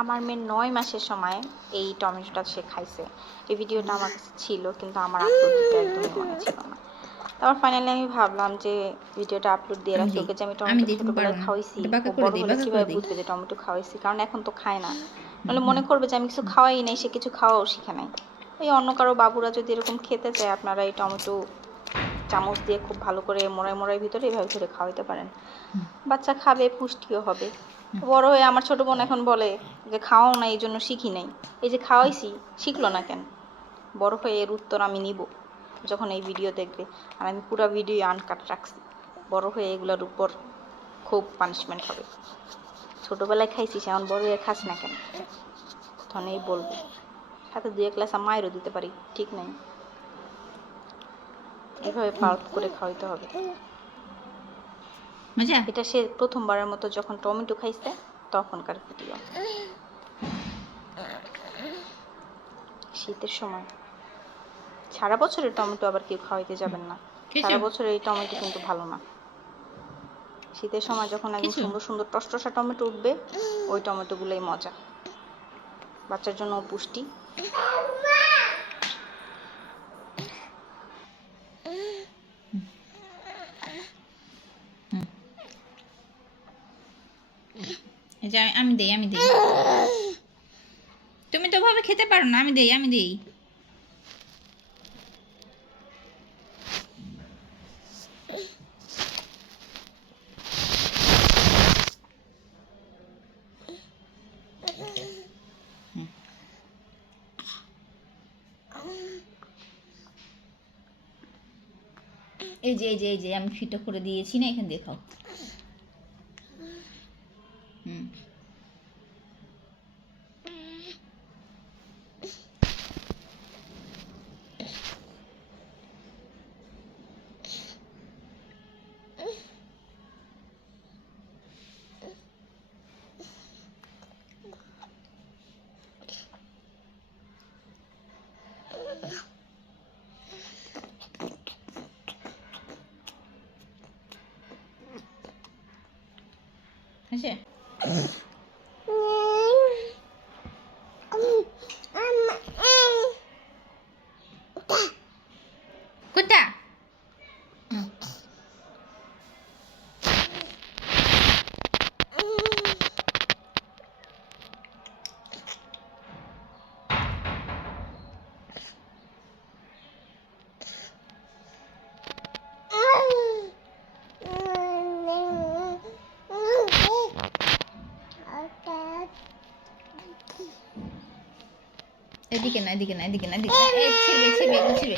আমার মেয়ের 9 মাসের সময় এই টমেটোটা সে খাইছে। এই ভিডিওটা আমার কাছে ছিল, কিন্তু আমার আপলোড দিতে একদমই মনে ছিল না। তারপর ফাইনালি আমি ভাবলাম যে ভিডিওটা আপলোড দিয়ে রাখি, ওকে যে আমি টমেটো ছোটোবেলায় খাওয়াইছি, ও বড় হলে কীভাবে বুঝবে যে টমেটো খাওয়াইছি, কারণ এখন তো খায় না। নাহলে মনে করবে যে আমি কিছু খাওয়াই নাই, সে কিছু খাওয়াও শিখে নাই। ওই অন্য কারো বাবুরা যদি এরকম খেতে চায়, আপনারা এই টমেটো চামচ দিয়ে খুব ভালো করে মোড়ায় ভিতরে এভাবে ধরে খাওয়াইতে পারেন। বাচ্চা খাবে, পুষ্টিও হবে। বড় হয়ে আমার ছোট বোন এখন বলে যে খাওয়াও না, এই জন্য শিখি নাই। এই যে খাওয়াইছি, শিখলো না কেন? বড় হয়ে এর উত্তর আমি নিব যখন এই ভিডিও দেখবে। আর আমি পুরো ভিডিও আনকাট রাখছি। বড় হয়ে এগুলোর উপর খুব পানিশমেন্ট হবে। ছোটোবেলায় খাইছিস, এখন বড় হয়ে খাস না কেন? তখন এই বলবো। সাথে 2 ক্লাস মায়েরও দিতে পারি, ঠিক নাই? এভাবে পাল্প করে খাওয়াইতে হবে। এটা সে প্রথমবারের মতো যখন টমেটো খাইছে তখনকার ভিডিও। শীতের সময় সারা বছরের টমেটো আবার কেউ খাওয়াইতে যাবেন না। সারা বছরের এই টমেটো কিন্তু ভালো না। শীতের সময় যখন একদম সুন্দর সুন্দর টসটসা টমেটো উঠবে, ওই টমেটোগুলোই মজা। বাচ্চার জন্য পুষ্টি। আমি দেই তুমি তো ভাবে খেতে পারো না, আমি দেই এই যে আমি ফিটো করে দিয়েছি না, এখানে দেখাও। হয়েছে? কোথা? এদিকে না ছিড়বে